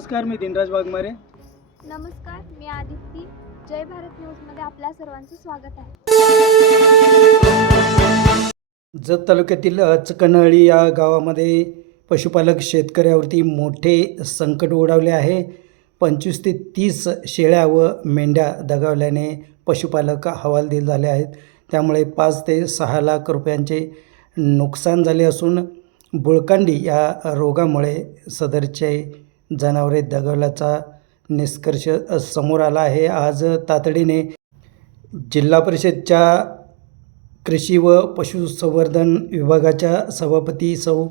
नमस्कार, मी दिनराज वाघमारे. नमस्कार, मी आदिती. जय भारत न्यूजमध्ये आपल्या सर्वांचं स्वागत आहे. जत तालुक्यातील चकनहळ्ळी या गावामध्ये पशुपालक शेतकऱ्यावरती मोठे संकट ओढवले आहे. 25 ते 30 शेळ्या व मेंढ्या दगावल्याने पशुपालक हवालदिल झाले आहेत. त्यामुळे 5 ते 6 लाख रुपयांचे नुकसान झाले असून बुळकांडी या रोगामुळे सदरचे जनावरे दगावल्याचा निष्कर्ष समोर आला आहे. आज तातडीने जिल्हा परिषदच्या कृषी व पशुसंवर्धन विभागाच्या सभापती सौ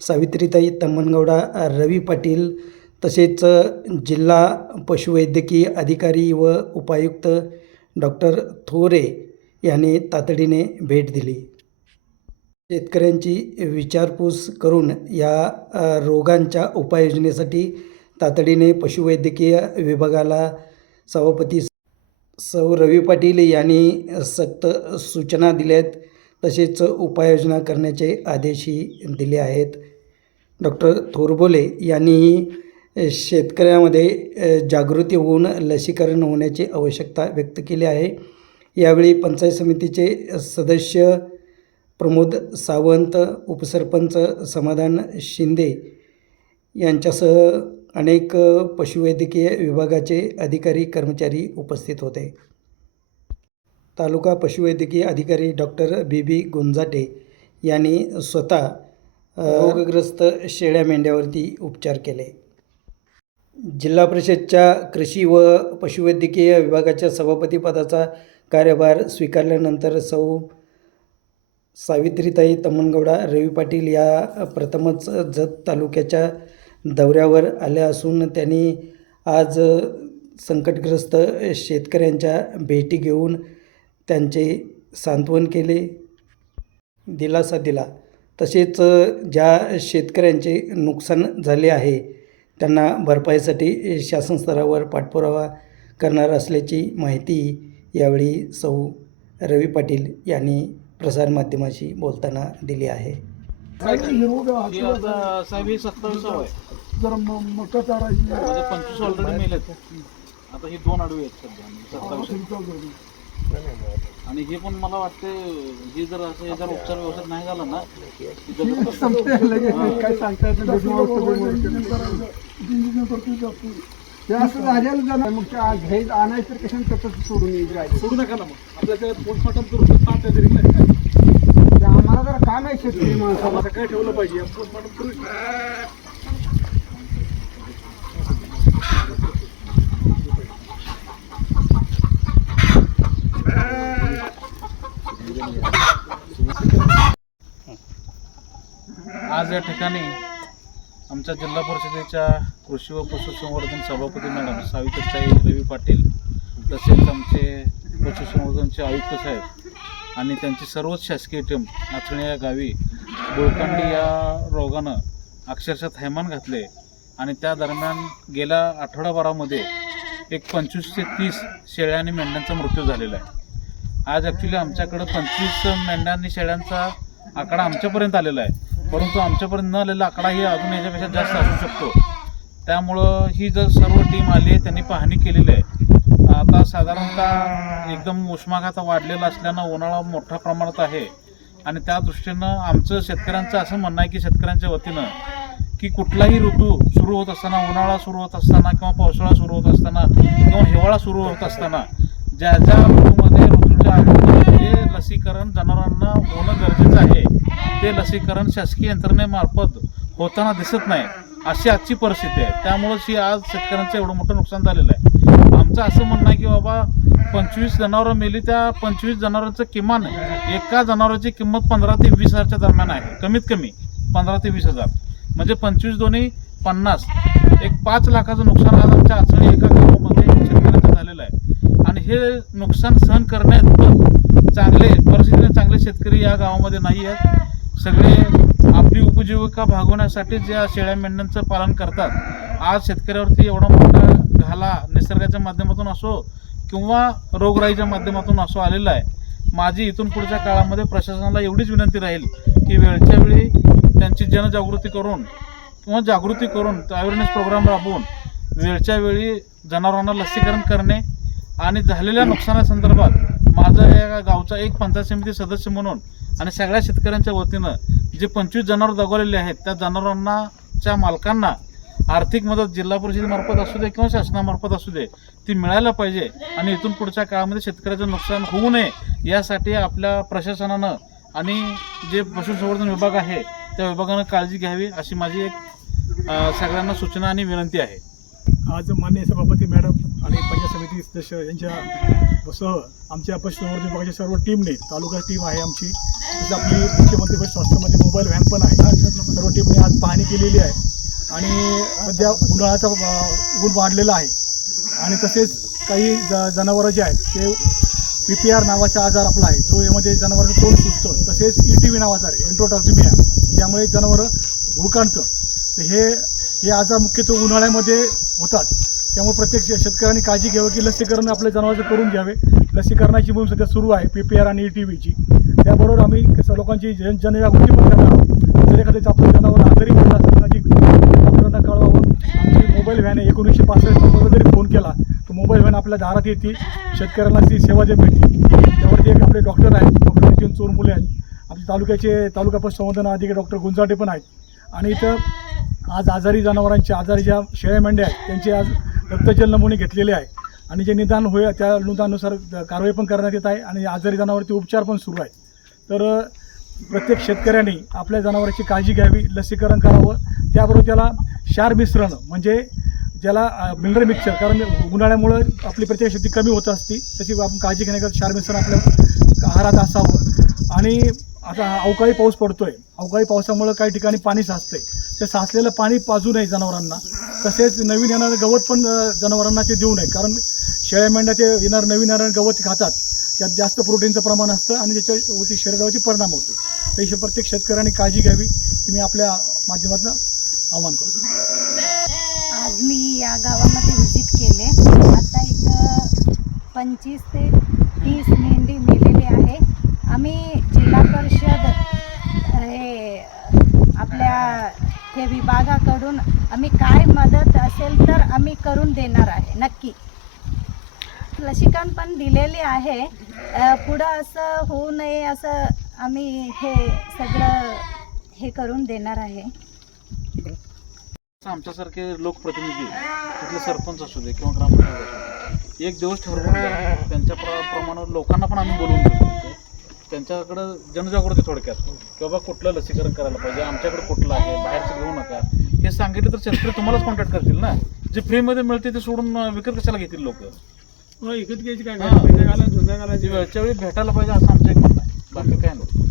सावित्रीताई तम्मनगौडा, रवी पाटील तसेच जिल्हा पशुवैद्यकीय अधिकारी व उपायुक्त डॉक्टर थोरे यांनी तातडीने भेट दिली. शेतकऱ्यांची विचारपूस करून या रोगांच्या उपाययोजनेसाठी तातडीने पशुवैद्यकीय विभागाला सभापती सौ रवी पाटील यांनी सक्त सूचना दिल्यात. तसेच उपाययोजना करण्याचे आदेशही दिले आहेत. डॉक्टर थोरबोले यांनीही शेतकऱ्यामध्ये जागृती होऊन लसीकरण होण्याची आवश्यकता व्यक्त केली आहे. यावेळी पंचायत समितीचे सदस्य प्रमोद सावंत, उपसरपंच समाधान शिंदे यांच्यासह अनेक पशुवैद्यकीय विभागाचे अधिकारी कर्मचारी उपस्थित होते. तालुका पशुवैद्यकीय अधिकारी डॉक्टर बी गुंजाटे यांनी स्वतः रोगग्रस्त शेळ्या मेंढ्यावरती उपचार केले. जिल्हा परिषदच्या कृषी व पशुवैद्यकीय विभागाच्या सभापतीपदाचा कार्यभार स्वीकारल्यानंतर सौ सावित्रीताई तम्मनगौडा, रवी पाटील या प्रथमच जत तालुक्याच्या दौऱ्यावर आल्या असून त्यांनी आज संकटग्रस्त शेतकऱ्यांच्या भेटी घेऊन त्यांचे सांत्वन केले, दिलासा दिला. तसेच ज्या शेतकऱ्यांचे नुकसान झाले आहे त्यांना भरपाईसाठी शासन स्तरावर पाठपुरावा करणार असल्याची माहिती यावेळी सौ रवी पाटील यांनी प्रसारमाध्यमाशी बोलताना दिली आहे. साहेब 27 आहे. जर मका चारायची 25 ऑलरेडी मेलेत. आता ही 2 आडवी आहेत सध्या 27. आणि हे पण मला वाटते हे जर असं याच्यावर उपचार व्यवस्थित नाही झाला ना काय सांगता येत ते असं झालेलं जाणार. मग घ्याय आणायचं तर कशाने तसंच सोडून यायचं. सोडू नका ना मग आपल्या पोस्टमॉर्टम करून तात्या तरी काय आम्हाला जरा काम आहे शेतकरी माणसाला. काय ठेवलं पाहिजे पोस्टमॉर्टम करू. आज या ठिकाणी आमच्या जिल्हा परिषदेच्या कृषी व पशुसंवर्धन सभापती मॅडम सावित्रीताई रवी पाटील तसेच आमचे पशुसंवर्धनचे आयुक्त साहेब आणि त्यांची सर्वच शासकीय टीम नाचणी या गावी बुळकांडी या रोगानं अक्षरशः थैमान घातले. आणि त्या दरम्यान गेल्या आठवडाभरामध्ये एक 25 ते 30 शेळ्या आणि मेंढ्यांचा मृत्यू झालेला आहे. आज ॲक्च्युली आमच्याकडं 25 मेंढ्या आणि शेळ्यांचा आकडा आमच्यापर्यंत आलेला आहे, परंतु आमच्यापर्यंत न आलेला आकडा ही अजून याच्यापेक्षा जास्त असू शकतो. त्यामुळं ही जर सर्व टीम आली आहे त्यांनी पाहणी केलेली आहे. आता साधारणतः एकदम उष्माघात वाढलेला असल्यानं उन्हाळा मोठ्या प्रमाणात आहे आणि त्या दृष्टीनं आमचं शेतकऱ्यांचं असं म्हणणं आहे की शेतकऱ्यांच्या वतीनं की कुठलाही ऋतू सुरू होत असताना, उन्हाळा सुरू होत असताना किंवा पावसाळा सुरू होत असताना किंवा हिवाळा सुरू होत असताना ज्या ऋतूमध्ये ऋतूच्या अगोदर जे लसीकरण जनावरांना होणं गरजेचं आहे ते लसीकरण शासकीय यंत्रणेमार्फत होताना दिसत नाही, अशी आजची परिस्थिती आहे. त्यामुळंच ही आज शेतकऱ्यांचं एवढं मोठं नुकसान झालेलं आहे. आमचं असं म्हणणं आहे की बाबा 25 जनावरं मेली, त्या 25 जनावरांचं किमान एका जनावरांची किंमत 15 ते 20 हजारच्या दरम्यान आहे. कमीत कमी 15 ते 20 हजार म्हणजे 25 दोन्ही 50, एक 5 लाखाचं नुकसान आज आमच्या आचणी एका गावामध्ये शेतकऱ्यांचं झालेलं आहे. आणि हे नुकसान सहन करण्यात चांगले परिस्थितीने चांगले शेतकरी या गावामध्ये नाही आहेत. सगळे आपली उपजीविका भागवण्यासाठी ज्या शेळ्या मेंढ्यांचं पालन करतात. आज शेतकऱ्यावरती एवढा मोठा घाला निसर्गाच्या माध्यमातून असो किंवा रोगराईच्या माध्यमातून असो आलेला आहे. माझी इथून पुढच्या काळामध्ये प्रशासनाला एवढीच विनंती राहील की वेळच्या वेळी त्यांची जनजागृती करून किंवा जागृती करून अवेअरनेस प्रोग्राम राबवून वेळच्या वेळी जनावरांना लसीकरण करणे आणि झालेल्या नुकसानासंदर्भात माझं या गावचा एक पंचायत समिती सदस्य म्हणून आणि सगळ्या शेतकऱ्यांच्या वतीनं जे 25 जनावर दगावलेले आहेत त्या जनावरांच्या मालकांना आर्थिक मदत जिल्हा परिषदेमार्फत असू दे किंवा शासनामार्फत असू दे ती मिळायला पाहिजे आणि इथून पुढच्या काळामध्ये शेतकऱ्याचं नुकसान होऊ नये यासाठी आपल्या प्रशासनानं आणि जे पशुसंवर्धन विभाग आहे त्या विभागानं काळजी घ्यावी अशी माझी एक सगळ्यांना सूचना आणि विनंती आहे. आज माननीय सभापती मॅडम आणि पंचायत समिती सदस्य यांच्या सह आमच्या पशुसंवर्धन विभागाच्या सर्व टीमने, तालुका टीम आहे आमची, जसं आपली मुख्यमंत्री पशुस्वास्थ्यामध्ये मोबाईल व्हॅन पण आहे, सर्व टीमने आज पाहणी केलेली आहे. आणि सध्या उन्हाळ्याचा ऊन वाढलेला आहे आणि तसेच काही जनावरं जे आहेत ते PPR नावाचा आजार आपला आहे, जो यामध्ये जनावरांचं तोंड सुजतं, तसेच ETV नावाचा आहे, एन्ट्रोटॉक्सिमिया, त्यामुळे जनावरं भुळकाणतं. तर हे आजार मुख्यतः उन्हाळ्यामध्ये होतात. त्यामुळे प्रत्येक शेतकऱ्यांनी काळजी घ्यावी की लसीकरण आपल्या जनावरांचं करून घ्यावे. लसीकरणाची मोहीम सध्या सुरू आहे PPR आणि ETVची. त्याबरोबर आम्ही लोकांची जनजागृती पण करणार आहोत. जर एखाद्याचं आपलं जनावर आजारी पडलं असेल त्याची डॉक्टरांना कळवावं. आमची मोबाईल व्हॅन आहे, 1965 नंबरला जरी फोन केला तर मोबाईल व्हॅन आपल्या दारात येते, शेतकऱ्यांना ती सेवा जे मिळते. त्यावरती एक आपले डॉक्टर आहेत, डॉक्टर नितीन चोरमुले आहेत, आपल्या तालुक्याचे तालुका पशुसंवर्धन अधिकारी डॉक्टर गुंजाटे पण आहेत. आणि इथं आज आजारी ज्या शेळ्या मेंढ्या आहेत त्यांचे आज रक्तजल नमुने घेतलेले आहे आणि जे निदान होईल त्या निदानानुसार कारवाई पण करण्यात येत आहे आणि आजारी जनावरांचे उपचार पण सुरू आहेत. तर प्रत्येक शेतकऱ्यांनी आपल्या जनावरांची काळजी घ्यावी, लसीकरण करावं. त्याबरोबर त्याला क्षार मिश्रण म्हणजे ज्याला मिनरल मिक्सचर, कारण उन्हाळ्यामुळं आपली प्रतिकारशक्ती कमी होत असते, तशी आपण काळजी घेण्याकरता क्षार मिश्रण आपल्या आहारात असावं. आणि आता अवकाळी पाऊस पडतोय, अवकाळी पावसामुळं काही ठिकाणी पाणी साचतंय, ते साचलेलं पाणी पाजू नये जनावरांना. तसेच नवीन येणारं गवत पण जनावरांना ते देऊ नये, कारण शेळ्या मेंढ्या ते नवीन येणारं गवत खातात, त्यात जास्त प्रोटीनचं प्रमाण असतं आणि त्याच्यावरती शरीरावरती परिणाम होतो. त्याशी प्रत्येक शेतकऱ्यांनी काळजी घ्यावी ही मी आपल्या माध्यमातून आवाहन करतो. आज मी या गावामध्ये व्हिजिट केले. आता इथं 25 ते 30 मेंढी मेलेली आहे. आम्ही जिल्हा परिषद आपल्या हे विभागाकडून आम्ही काय मदत असेल तर आम्ही करून देणार आहे नक्की. लसीकरण पण दिलेली आहे. पुढं असं होऊ नये असं आम्ही हे सगळं हे करून देणार आहे. आमच्यासारखे लोकप्रतिनिधी, तिथले सरपंच असू दे किंवा ग्रामपंचायत असू दे, एक दिवस ठरवून त्यांच्या प्रमाणे लोकांना पण आम्ही बोलवून घेतो, त्यांच्याकडं जनजागृती थोडक्यात की बाबा कुठलं लसीकरण करायला पाहिजे, आमच्याकडे कुठलं आहे, बाहेरचं घेऊ नका हे सांगितलं तर शेतकरी तुम्हालाच कॉन्टॅक्ट करतील ना. जे फ्रीमध्ये मिळते ते सोडून विकत कशाला घेतील लोक. विकत घ्यायची काय वेळच्या वेळी भेटायला पाहिजे असं आमचं एक म्हणणं आहे, बाकी काय नाही.